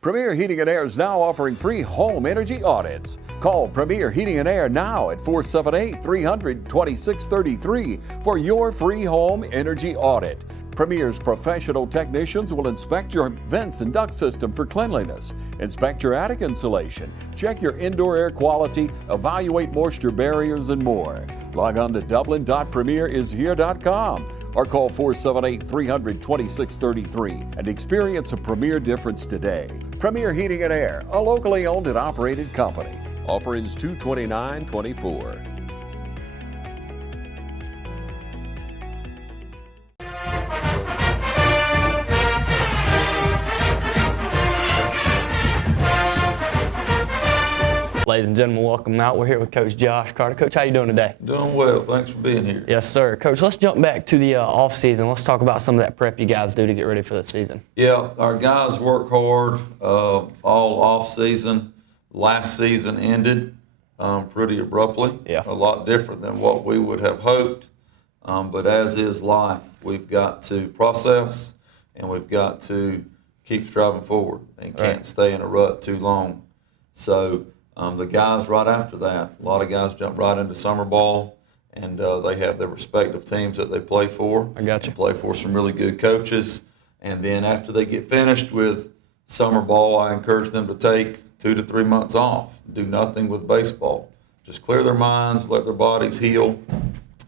Premier Heating and Air is now offering free home energy audits. Call Premier Heating and Air now at 478-300-2633 for your free home energy audit. Premier's professional technicians will inspect your vents and duct system for cleanliness, inspect your attic insulation, check your indoor air quality, evaluate moisture barriers, and more. Log on to dublin.premierishere.com or call 478-300-2633 and experience a Premier difference today. Premier Heating and Air, a locally owned and operated company. Offer ends 2/29/24. Ladies and gentlemen, welcome out. We're here with Coach Josh Carter. Coach, how you doing today? Doing well. Thanks for being here. Yes, sir. Coach, let's jump back to the off season. Let's talk about some of that prep you guys do to get ready for the season. Yeah, our guys work hard all off season. Last season ended pretty abruptly. Yeah. A lot different than what we would have hoped. But as is life, we've got to process and we've got to keep striving forward and can't stay in a rut too long. So the guys right after that, a lot of guys jump right into summer ball, and they have their respective teams that they play for. I got you. They play for some really good coaches. And then after they get finished with summer ball, I encourage them to take 2 to 3 months off, do nothing with baseball. Just clear their minds, let their bodies heal.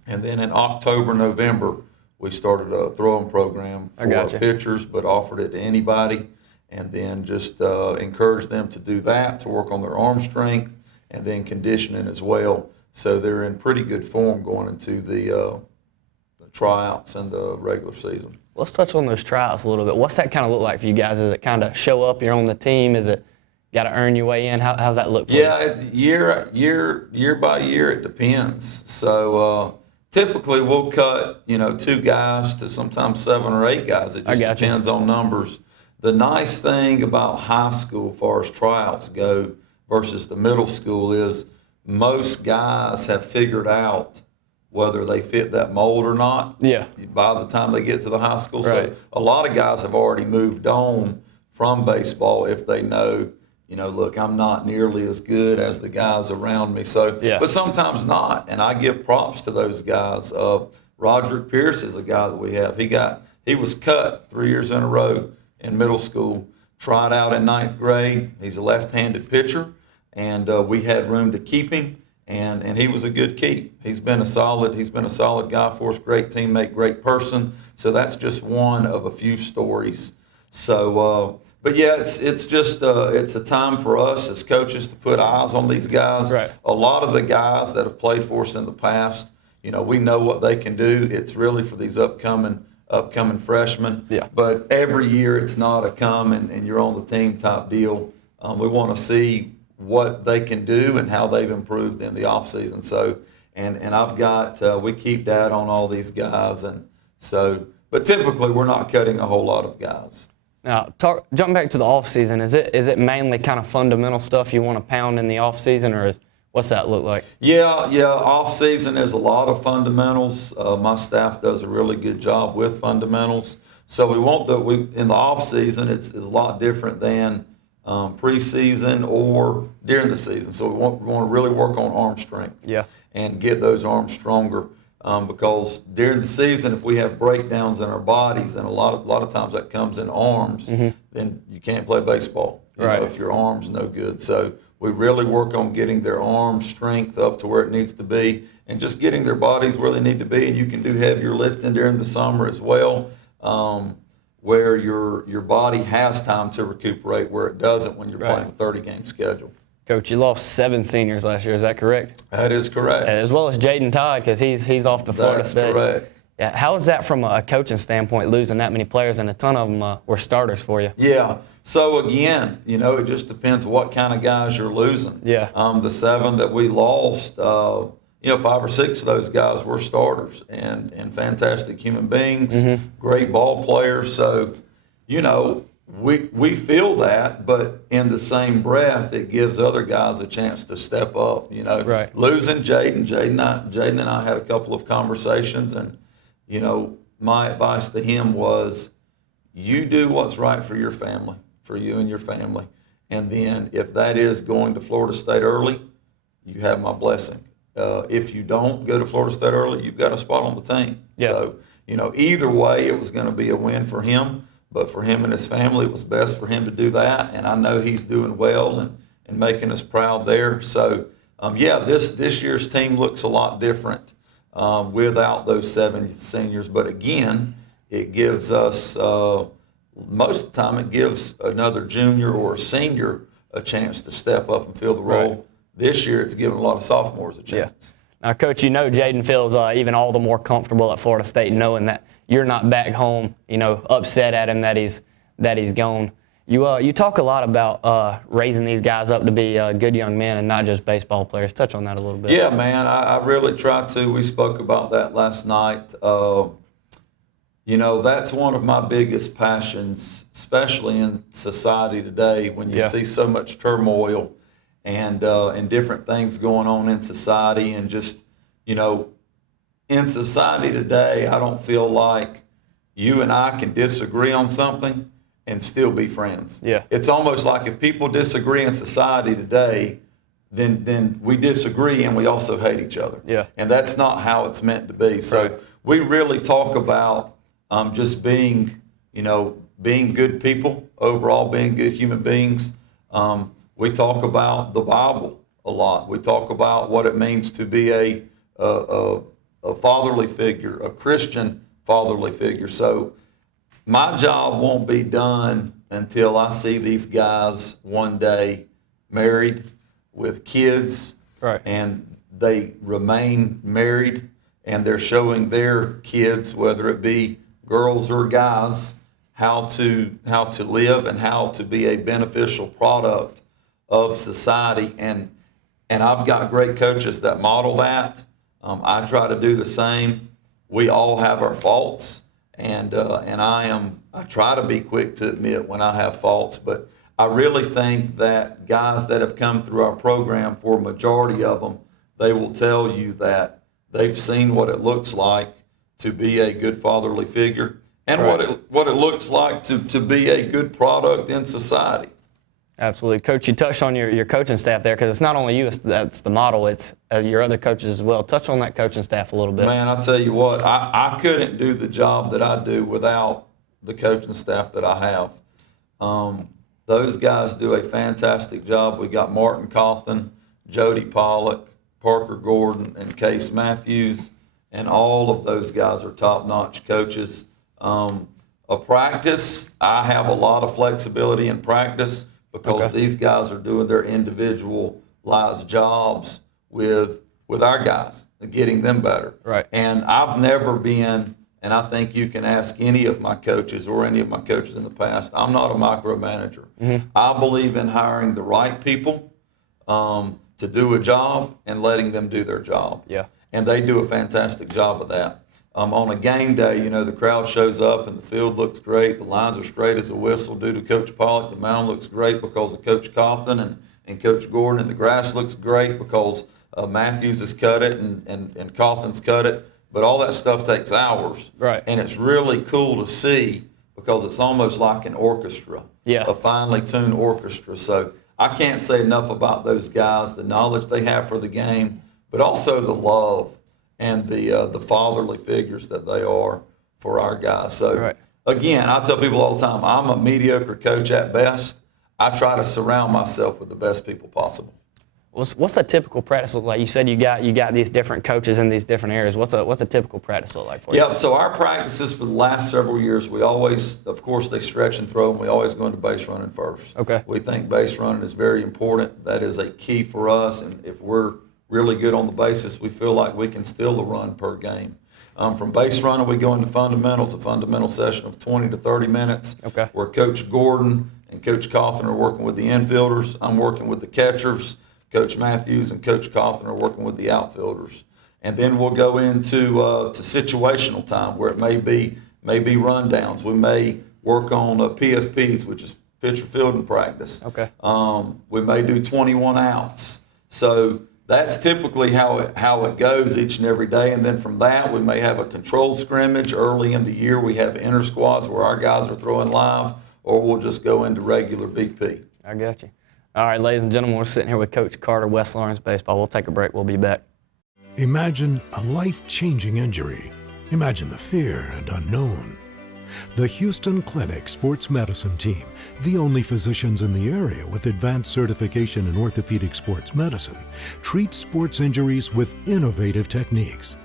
And then in October, November, we started a throwing program for pitchers, but offered it to anybody. And then just encourage them to do that, to work on their arm strength, and then conditioning as well. So they're in pretty good form going into the tryouts and the regular season. Let's touch on those tryouts a little bit. What's that kind of look like for you guys? Is it kind of show up, you're on the team? Is it got to earn your way in? How's that look for you? Yeah, year by year, it depends. So typically we'll cut 2 guys to sometimes 7 or 8 guys. It just depends on numbers. The nice thing about high school, as far as tryouts go, versus the middle school is most guys have figured out whether they fit that mold or not. Yeah. By the time they get to the high school, right. So a lot of guys have already moved on from baseball if they know, look, I'm not nearly as good as the guys around me. So, but sometimes not, and I give props to those guys. Roderick Pierce is a guy that we have. He was cut 3 years in a row in middle school, tried out in 9th grade. He's a left-handed pitcher, and we had room to keep him, and he was a good keep. He's been a solid guy for us, great teammate, great person. So that's just one of a few stories. So, but yeah, it's just it's a time for us as coaches to put eyes on these guys. Right. A lot of the guys that have played for us in the past, we know what they can do. It's really for these upcoming freshmen. Yeah. But every year it's not a come and you're on the team type deal. We want to see what they can do and how they've improved in the off season. So, and I've got, we keep data on all these guys. And so, but typically we're not cutting a whole lot of guys. Now, jump back to the off season. Is it mainly kind of fundamental stuff you want to pound in the off season, or what's that look like? Yeah. Off season is a lot of fundamentals. My staff does a really good job with fundamentals. So in the off season, it's a lot different than preseason or during the season. So we want to really work on arm strength. Yeah. And get those arms stronger. Because during the season, if we have breakdowns in our bodies, and a lot of times that comes in arms, then you can't play baseball. If your arm's no good. So we really work on getting their arm strength up to where it needs to be, and just getting their bodies where they need to be. And you can do heavier lifting during the summer as well, where your body has time to recuperate, where it doesn't when you're playing a 30-game schedule. Coach, you lost 7 seniors last year. Is that correct? That is correct. As well as Jaden Todd, because he's off to Florida State. That's correct. Yeah. How is that from a coaching standpoint, losing that many players, and a ton of them were starters for you? Yeah. So again, it just depends what kind of guys you're losing. Yeah. The 7 that we lost, 5 or 6 of those guys were starters and fantastic human beings, great ball players. So, we feel that, but in the same breath, it gives other guys a chance to step up. Right. Losing Jaden and I had a couple of conversations, and my advice to him was, you do what's right for your family for you and your family. And then if that is going to Florida State early, you have my blessing. If you don't go to Florida State early, you've got a spot on the team. Yeah. So, either way, it was going to be a win for him. But for him and his family, it was best for him to do that. And I know he's doing well and making us proud there. So, this year's team looks a lot different without those 7 seniors. But again, it gives us, most of the time, it gives another junior or a senior a chance to step up and fill the role. Right. This year, it's given a lot of sophomores a chance. Yeah. Now, Coach, Jaden feels even all the more comfortable at Florida State knowing that you're not back home, upset at him that he's gone. You talk a lot about raising these guys up to be good young men and not just baseball players. Touch on that a little bit. Yeah, man, I really try to. We spoke about that last night. That's one of my biggest passions, especially in society today when you see so much turmoil and different things going on in society. And just, in society today, I don't feel like you and I can disagree on something and still be friends. Yeah. It's almost like if people disagree in society today, then we disagree and we also hate each other. Yeah. And that's not how it's meant to be. So we really talk about just being good people, overall being good human beings. We talk about the Bible a lot. We talk about what it means to be a fatherly figure, a Christian fatherly figure. So my job won't be done until I see these guys one day married with kids, and they remain married, and they're showing their kids, whether it be girls or guys, how to live and how to be a beneficial product of society. And I've got great coaches that model that. I try to do the same. We all have our faults. And I try to be quick to admit when I have faults, but I really think that guys that have come through our program, for a majority of them, they will tell you that they've seen what it looks like to be a good fatherly figure and what it looks like to be a good product in society. Absolutely. Coach, you touched on your coaching staff there, because it's not only you that's the model, it's your other coaches as well. Touch on that coaching staff a little bit. Man, I tell you what, I couldn't do the job that I do without the coaching staff that I have. Those guys do a fantastic job. We got Martin Cawthon, Jody Pollock, Parker Gordon, and Case Matthews, and all of those guys are top-notch coaches. A practice, I have a lot of flexibility in practice, because these guys are doing their individualized jobs with our guys, getting them better. Right. And I've never been, and I think you can ask any of my coaches or any of my coaches in the past, I'm not a micromanager. Mm-hmm. I believe in hiring the right people to do a job and letting them do their job. Yeah. And they do a fantastic job of that. On a game day, the crowd shows up and the field looks great. The lines are straight as a whistle due to Coach Pollock. The mound looks great because of Coach Cawthon and Coach Gordon. And the grass looks great because Matthews has cut it and Cawthon's cut it. But all that stuff takes hours. Right. And it's really cool to see, because it's almost like an orchestra, a finely tuned orchestra. So I can't say enough about those guys, the knowledge they have for the game, but also the love and the fatherly figures that they are for our guys. So, again, I tell people all the time, I'm a mediocre coach at best. I try to surround myself with the best people possible. What's a typical practice look like? You said you got these different coaches in these different areas. What's a typical practice look like for you? Yeah, so our practices for the last several years, we always, of course, they stretch and throw, and we always go into base running first. Okay. We think base running is very important. That is a key for us, and if we're really good on the bases, we feel like we can steal the run per game. From base running, we go into fundamentals, a fundamental session of 20 to 30 minutes, where Coach Gordon and Coach Cawthon are working with the infielders. I'm working with the catchers. Coach Matthews and Coach Cawthon are working with the outfielders. And then we'll go into to situational time, where it may be rundowns. We may work on PFPs, which is pitcher fielding practice. Okay. We may do 21 outs. So that's typically how it goes each and every day. And then from that, we may have a controlled scrimmage. Early in the year, we have inter squads where our guys are throwing live, or we'll just go into regular BP. I got you. All right, ladies and gentlemen, we're sitting here with Coach Carter, West Lawrence Baseball. We'll take a break. We'll be back. Imagine a life-changing injury. Imagine the fear and unknown. The Houston Clinic Sports Medicine Team, the only physicians in the area with advanced certification in orthopedic sports medicine, treats sports injuries with innovative techniques.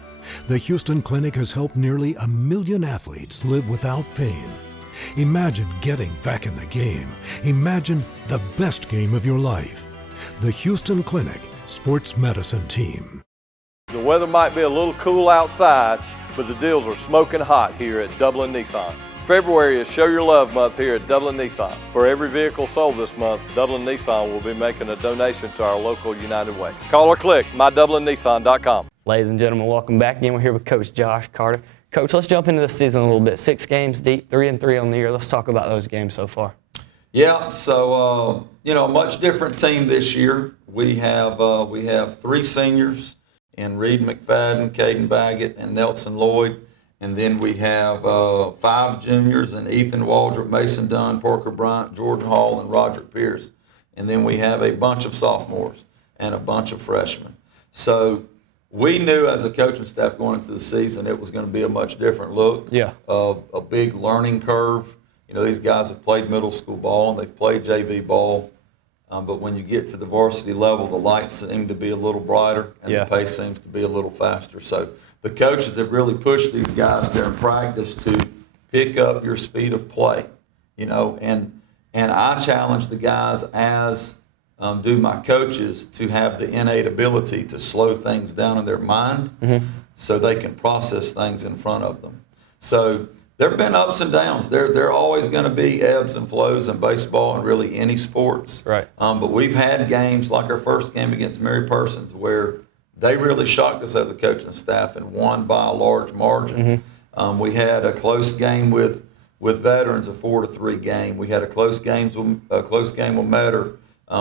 The Houston Clinic has helped nearly 1 million athletes live without pain. Imagine getting back in the game. Imagine the best game of your life. The Houston Clinic Sports Medicine Team. The weather might be a little cool outside, but the deals are smoking hot here at Dublin Nissan. February is Show Your Love month here at Dublin Nissan. For every vehicle sold this month, Dublin Nissan will be making a donation to our local United Way. Call or click mydublinnissan.com. Ladies and gentlemen, welcome back again. We're here with Coach Josh Carter. Coach, let's jump into the season a little bit. 6 games deep, 3-3 on the year. Let's talk about those games so far. Yeah, so a much different team this year. We have 3 seniors in Reed McFadden, Caden Baggett, and Nelson Lloyd. And then we have 5 juniors in Ethan Waldrop, Mason Dunn, Parker Bryant, Jordan Hall, and Roger Pierce. And then we have a bunch of sophomores and a bunch of freshmen. So we knew as a coaching staff going into the season it was going to be a much different look. Yeah. A big learning curve. These guys have played middle school ball and they've played JV ball. But when you get to the varsity level, the lights seem to be a little brighter and the pace seems to be a little faster. So the coaches have really pushed these guys during practice to pick up your speed of play, and I challenge the guys, as do my coaches, to have the innate ability to slow things down in their mind so they can process things in front of them. So there have been ups and downs. There are always going to be ebbs and flows in baseball and really any sports. Right. But we've had games like our first game against Mary Persons where they really shocked us as a coaching staff and won by a large margin. We had a close game with Veterans, a 4-3 game. We had a close game with Metter.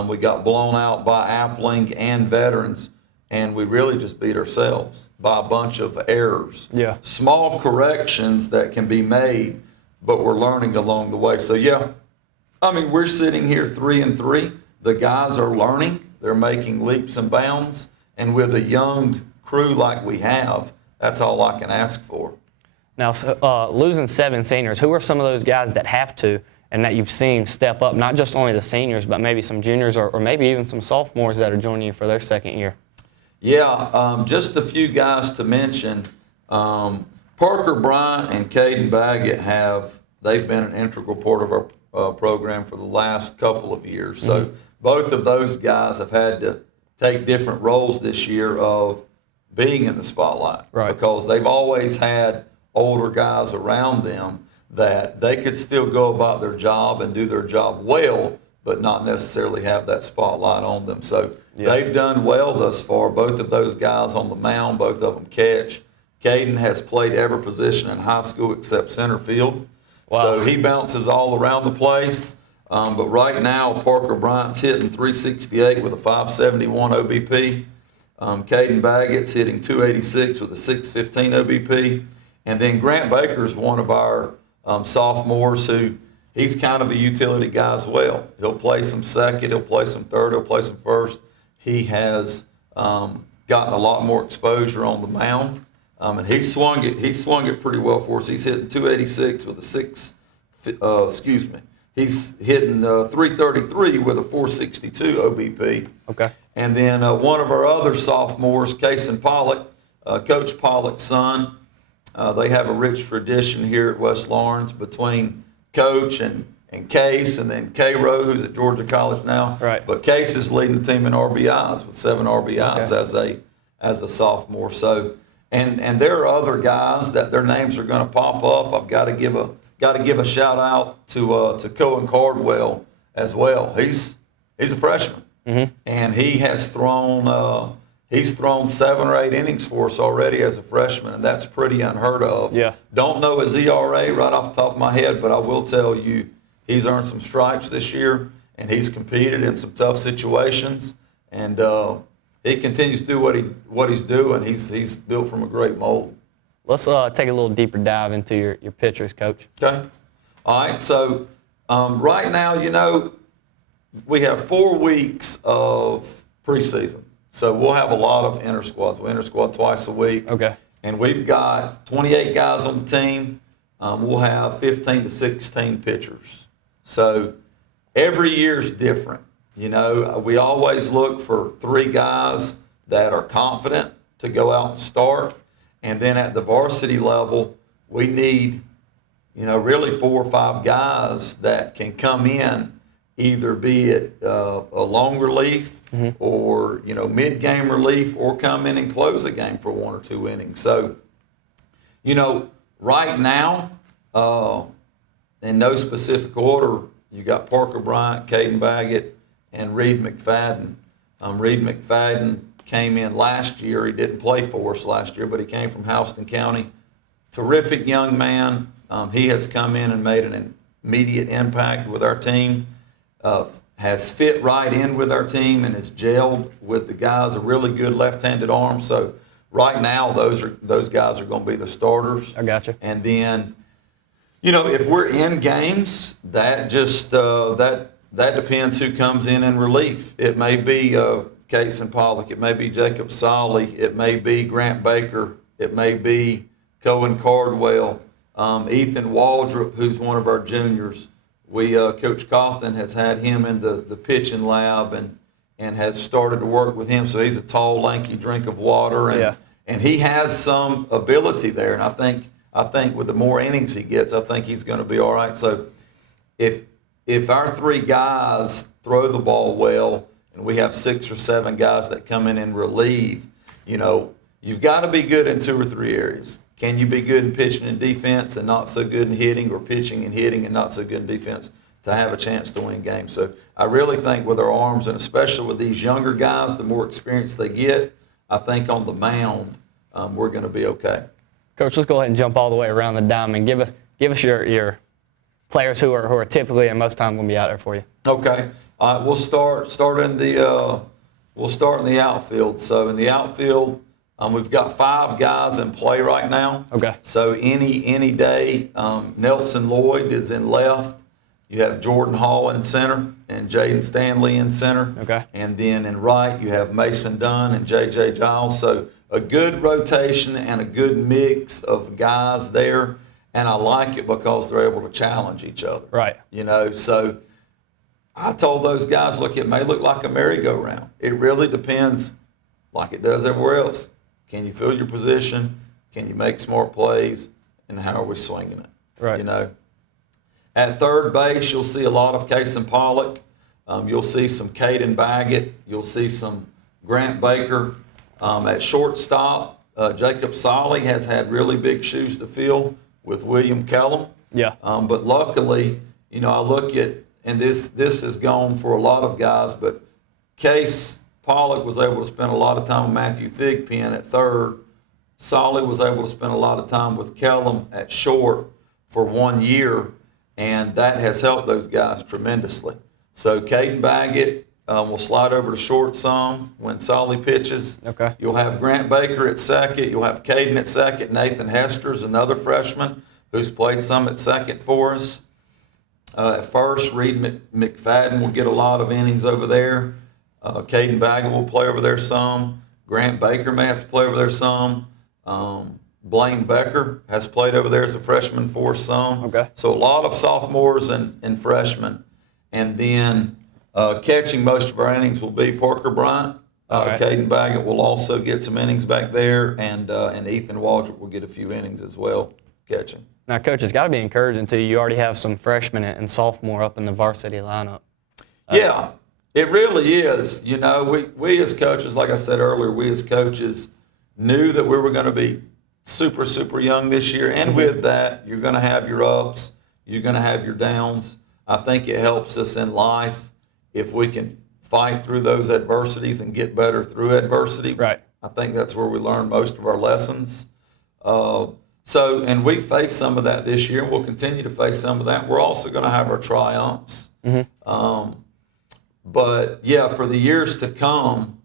We got blown out by Appling and Veterans, and we really just beat ourselves by a bunch of errors. Yeah. Small corrections that can be made, but we're learning along the way. So we're sitting here 3-3. The guys are learning. They're making leaps and bounds. And with a young crew like we have, that's all I can ask for. Now, losing 7 seniors, who are some of those guys that have to and that you've seen step up, not just only the seniors, but maybe some juniors or maybe even some sophomores that are joining you for their second year? Yeah, just a few guys to mention. Parker Bryant and Caden Baggett they've been an integral part of our program for the last couple of years. So both of those guys have had to take different roles this year of being in the spotlight. Right. Because they've always had older guys around them that they could still go about their job and do their job well, but not necessarily have that spotlight on them. So they've done well thus far. Both of those guys on the mound, both of them catch. Caden has played every position in high school except center field. Wow. So he bounces all around the place. But right now, Parker Bryant's hitting .368 with a .571 OBP. Caden Baggett's hitting .286 with a .615 OBP. And then Grant Baker's one of our sophomores who he's kind of a utility guy as well. He'll play some second, he'll play some third, he'll play some first. He has gotten a lot more exposure on the mound. And he swung it pretty well for us. He's hitting .286 with a He's hitting .333 with a .462 OBP. Okay. And then one of our other sophomores, Kason Pollock, Coach Pollock's son, they have a rich tradition here at West Lawrence between Coach and Case, and then K-Row, who's at Georgia College now. Right. But Case is leading the team in RBIs with 7 RBIs as a sophomore. So, and there are other guys that their names are going to pop up. I've got to give a shout out to Cohen Cardwell as well. He's a freshman, and he has thrown 7 or 8 innings for us already as a freshman, and that's pretty unheard of. Yeah. Don't know his ERA right off the top of my head, but I will tell you he's earned some stripes this year, and he's competed in some tough situations, and he continues to do what he's doing. He's built from a great mold. Let's take a little deeper dive into your pitchers, Coach. Okay. All right. So Right now, we have 4 weeks of preseason. So we'll have a lot of inter squads. We inter squad twice a week. Okay. And we've got 28 guys on the team. We'll have 15 to 16 pitchers. So every year is different. We always look for 3 guys that are confident to go out and start. And then at the varsity level, we need, really 4 or 5 guys that can come in, either be it a long relief or, mid-game relief, or come in and close a game for 1 or 2 innings. So, right now, in no specific order, you got Parker Bryant, Caden Baggett, and Reed McFadden. Reed McFadden came in last year. He didn't play for us last year, but he came from Houston County. Terrific young man. He has come in and made an immediate impact with our team. Has fit right in with our team and has gelled with the guys. A really good left-handed arm. So right now, those guys are going to be the starters. I gotcha. And then, if we're in games, that just that depends who comes in relief. It may be Cason Pollock. It may be Jacob Solly. It may be Grant Baker. It may be Cohen Cardwell. Ethan Waldrop, who's one of our juniors. Coach Coughlin has had him in the pitching lab and has started to work with him. So he's a tall, lanky drink of water, and he has some ability there. And I think with the more innings he gets, I think he's going to be all right. So if our 3 guys throw the ball well, and we have 6 or 7 guys that come in and relieve, you've got to be good in 2 or 3 areas. Can you be good in pitching and defense and not so good in hitting, or pitching and hitting and not so good in defense to have a chance to win games? So I really think with our arms, and especially with these younger guys, the more experience they get, I think on the mound, we're going to be okay. Coach, let's go ahead and jump all the way around the diamond. Give us your players who are typically and most time going to be out there for you. Okay. We'll start in the outfield. So in the outfield, we've got 5 guys in play right now. Okay. So any day, Nelson Lloyd is in left. You have Jordan Hall in center and Jaden Stanley in center. Okay. And then in right, you have Mason Dunn and J.J. Giles. So a good rotation and a good mix of guys there. And I like it because they're able to challenge each other. Right. So I told those guys, look, it may look like a merry-go-round. It really depends, like it does everywhere else. Can you fill your position? Can you make smart plays? And how are we swinging it? Right. At third base, you'll see a lot of Cason Pollock. You'll see some Caden Baggett. You'll see some Grant Baker. At shortstop, Jacob Solly has had really big shoes to fill with William Kellum. Yeah. But luckily, I look at, and this has gone for a lot of guys, but Case Pollock was able to spend a lot of time with Matthew Thigpen at third. Solly was able to spend a lot of time with Kellum at short for 1 year, and that has helped those guys tremendously. So Caden Baggett will slide over to short some when Solly pitches. Okay. You'll have Grant Baker at second. You'll have Caden at second. Nathan Hester's another freshman who's played some at second for us. At first, Reed McFadden will get a lot of innings over there. Caden Baggett will play over there some. Grant Baker may have to play over there some. Blaine Becker has played over there as a freshman for some. Okay. So a lot of sophomores and freshmen. And then catching most of our innings will be Parker Bryant. Right. Caden Baggett will also get some innings back there, and Ethan Waldrop will get a few innings as well catching. Now, Coach, it's got to be encouraging too. You already have some freshmen and sophomore up in the varsity lineup. Yeah, it really is. We as coaches, like I said earlier, we as coaches knew that we were going to be super, super young this year. And with that, you're going to have your ups, you're going to have your downs. I think it helps us in life if we can fight through those adversities and get better through adversity. Right. I think that's where we learn most of our lessons. And we faced some of that this year, and we'll continue to face some of that. We're also going to have our triumphs. But yeah, for the years to come,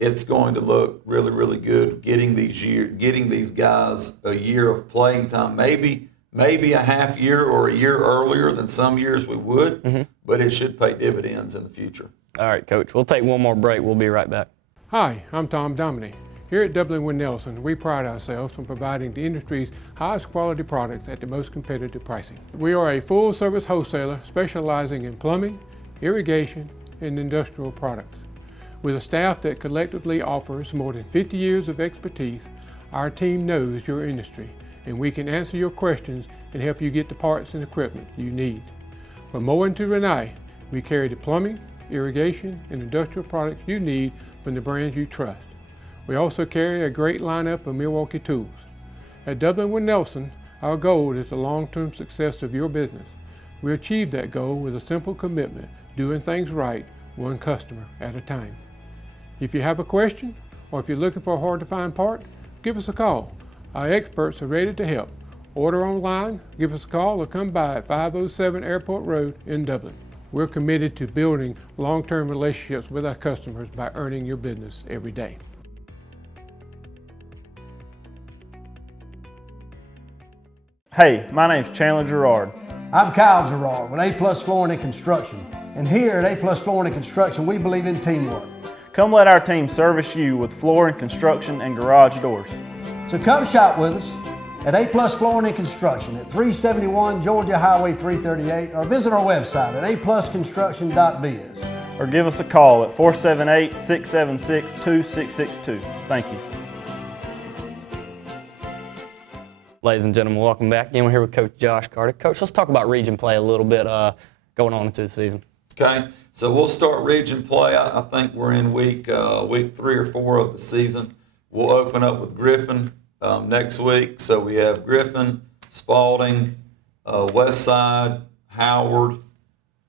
it's going to look really, really good. Getting these guys a year of playing time, maybe maybe a half year or a year earlier than some years we would, but it should pay dividends in the future. All right, Coach. We'll take one more break. We'll be right back. Hi, I'm Tom Dominy. Here at Dublin Wind Nelson, we pride ourselves on providing the industry's highest quality products at the most competitive pricing. We are a full-service wholesaler specializing in plumbing, irrigation, and industrial products. With a staff that collectively offers more than 50 years of expertise, our team knows your industry, and we can answer your questions and help you get the parts and equipment you need. From mowing to Renee, we carry the plumbing, irrigation, and industrial products you need from the brands you trust. We also carry a great lineup of Milwaukee tools. At Dublin Wind Nelson, our goal is the long-term success of your business. We achieve that goal with a simple commitment, doing things right, one customer at a time. If you have a question, or if you're looking for a hard-to-find part, give us a call. Our experts are ready to help. Order online, give us a call, or come by at 507 Airport Road in Dublin. We're committed to building long-term relationships with our customers by earning your business every day. Hey, my name's Chandler Gerard. I'm Kyle Gerard with A+ Flooring and Construction. And here at A+ Flooring and Construction, we believe in teamwork. Come let our team service you with flooring, construction, and garage doors. So come shop with us at A+ Flooring and Construction at 371 Georgia Highway 338 or visit our website at aplusconstruction.biz. Or give us a call at 478-676-2662. Thank you. Ladies and gentlemen, welcome back again. We're here with Coach Josh Carter. Coach, let's talk about region play a little bit going on into the season. Okay, so we'll start region play. I think we're in week 3 or 4 of the season. We'll open up with Griffin next week. So we have Griffin, Spalding, Westside, Howard,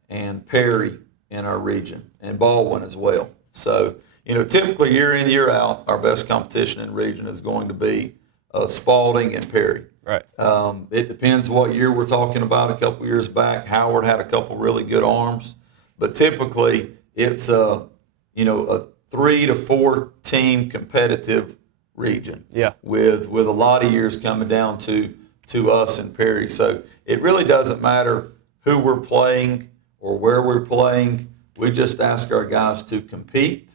and Perry in our region, and Baldwin as well. So, typically year in, year out, our best competition in region is going to be Spalding and Perry. Right. It depends what year we're talking about. A couple years back, Howard had a couple really good arms, but typically it's a 3 to 4 team competitive region. Yeah. With a lot of years coming down to us and Perry. So it really doesn't matter who we're playing or where we're playing. We just ask our guys to compete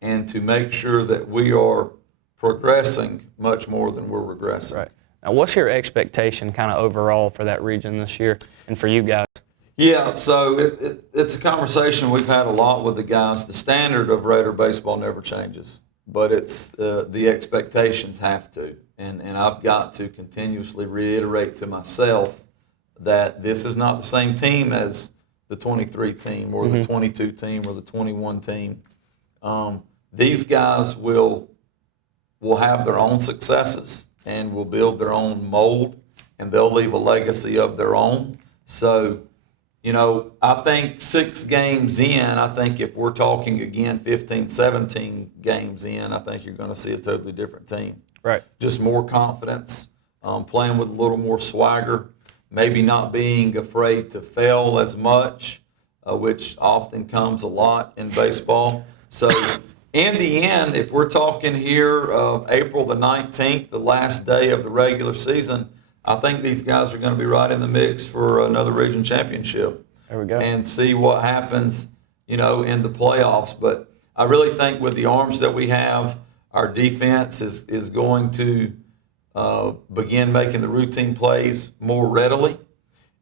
and to make sure that we are progressing much more than we're regressing. Right. Now, what's your expectation kind of overall for that region this year and for you guys? Yeah, so it's a conversation we've had a lot with the guys. The standard of Raider baseball never changes, but it's the expectations have to. And I've got to continuously reiterate to myself that this is not the same team as the 23 team or the 22 team or the 21 team. These guys will have their own successes and will build their own mold, and they'll leave a legacy of their own. So, I think 6 games in, I think if we're talking again 15, 17 games in, I think you're going to see a totally different team. Right. Just more confidence, playing with a little more swagger, maybe not being afraid to fail as much, which often comes a lot in baseball. So, in the end, if we're talking here April the 19th, the last day of the regular season, I think these guys are going to be right in the mix for another region championship. There we go. And see what happens, in the playoffs. But I really think with the arms that we have, our defense is going to begin making the routine plays more readily.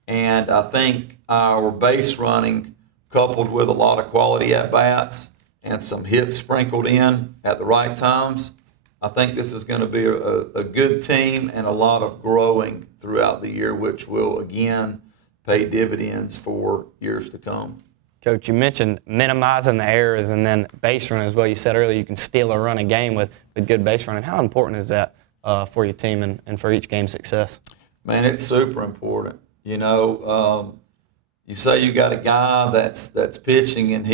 And I think our base running, coupled with a lot of quality at-bats, and some hits sprinkled in at the right times, I think this is going to be a good team and a lot of growing throughout the year, which will, again, pay dividends for years to come. Coach, you mentioned minimizing the errors and then base running as well. You said earlier you can steal or run a game with good base running. How important is that for your team and for each game's success? Man, it's super important. You say you got a guy that's pitching, and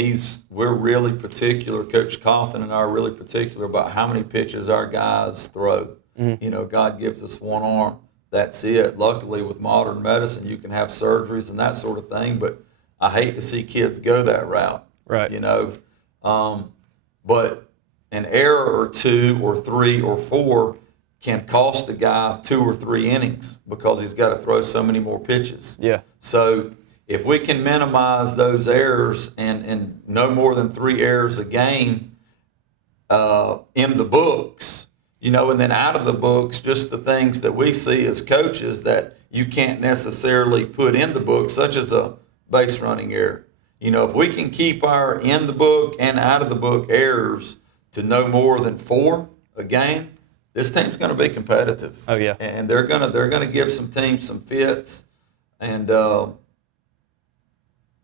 we're really particular. Coach Coffin and I are really particular about how many pitches our guys throw. God gives us one arm. That's it. Luckily, with modern medicine, you can have surgeries and that sort of thing. But I hate to see kids go that route. Right. But an error or 2 or 3 or 4 can cost the guy 2 or 3 innings because he's got to throw so many more pitches. Yeah. So if we can minimize those errors and no more than 3 errors a game in the books, you know, and then out of the books, just the things that we see as coaches that you can't necessarily put in the book, such as a base running error. You know, if we can keep our in the book and out of the book errors to no more than 4 a game, this team's going to be competitive. Oh yeah. And they're gonna give some teams some fits, and they're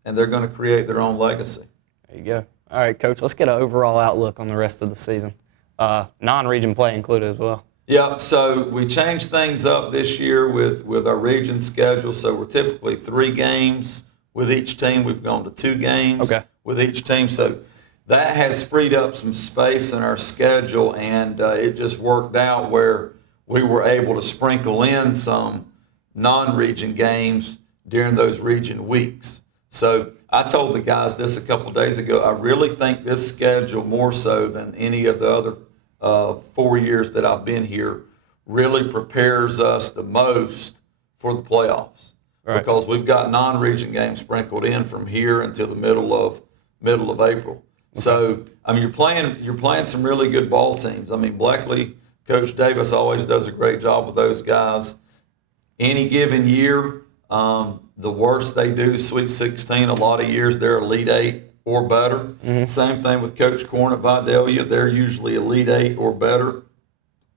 going to create their own legacy. There you go. All right, Coach. Let's get an overall outlook on the rest of the season, non-region play included as well. Yep. So we changed things up this year with our region schedule. So we're typically 3 games with each team. We've gone to 2 games with each team. So that has freed up some space in our schedule, and it just worked out where we were able to sprinkle in some non-region games during those region weeks. So I told the guys this a couple of days ago. I really think this schedule, more so than any of the other 4 years that I've been here, really prepares us the most for the playoffs. Right. Because we've got non-region games sprinkled in from here until the middle of April. Okay. So I mean, you're playing some really good ball teams. I mean, Blackley, Coach Davis always does a great job with those guys. Any given year, the worst they do is Sweet 16. A lot of years they're Elite 8 or better. Mm-hmm. Same thing with Coach Corn at Vidalia. They're usually Elite 8 or better.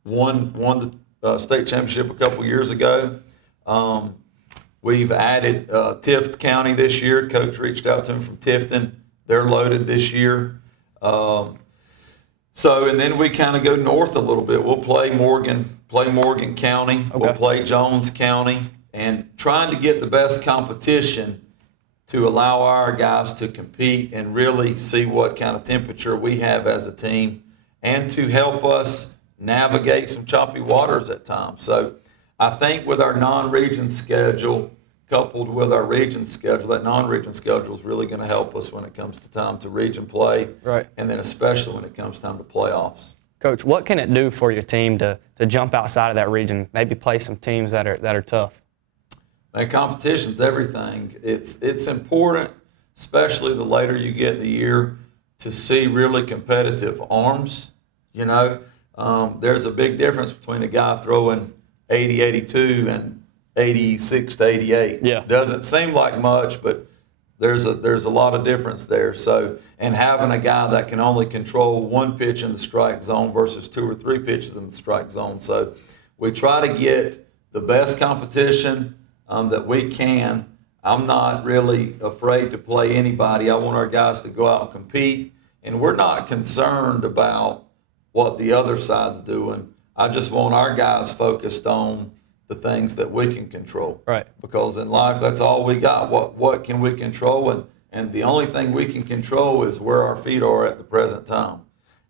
Won the state championship a couple years ago. We've added Tift County this year. Coach reached out to them from Tifton. They're loaded this year. And then we kind of go north a little bit. We'll play Morgan County. Okay. We'll play Jones County. And trying to get the best competition to allow our guys to compete and really see what kind of temperature we have as a team, and to help us navigate some choppy waters at times. So I think with our non-region schedule, coupled with our region schedule, that non-region schedule is really going to help us when it comes to time to region play, right? And then especially when it comes time to playoffs. Coach, what can it do for your team to jump outside of that region, maybe play some teams that are tough? And competition's everything. It's important, especially the later you get in the year, to see really competitive arms. You know, there's a big difference between a guy throwing 80-82 and 86-88. Yeah. Doesn't seem like much, but there's a lot of difference there. So, and having a guy that can only control 1 pitch in the strike zone versus 2 or 3 pitches in the strike zone. So we try to get the best competition that we can. I'm not really afraid to play anybody. I want our guys to go out and compete, and we're not concerned about what the other side's doing. I just want our guys focused on the things that we can control. Right. Because in life, that's all we got. What can we control? And the only thing we can control is where our feet are at the present time.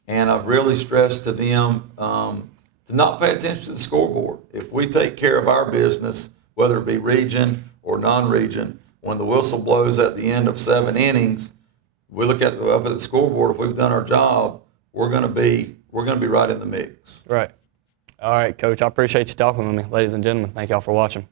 And I've really stressed to them to not pay attention to the scoreboard. If we take care of our business, whether it be region or non-region, when the whistle blows at the end of 7 innings, we look up at the scoreboard. If we've done our job, we're going to be right in the mix. Right. All right, Coach. I appreciate you talking with me, ladies and gentlemen. Thank y'all for watching.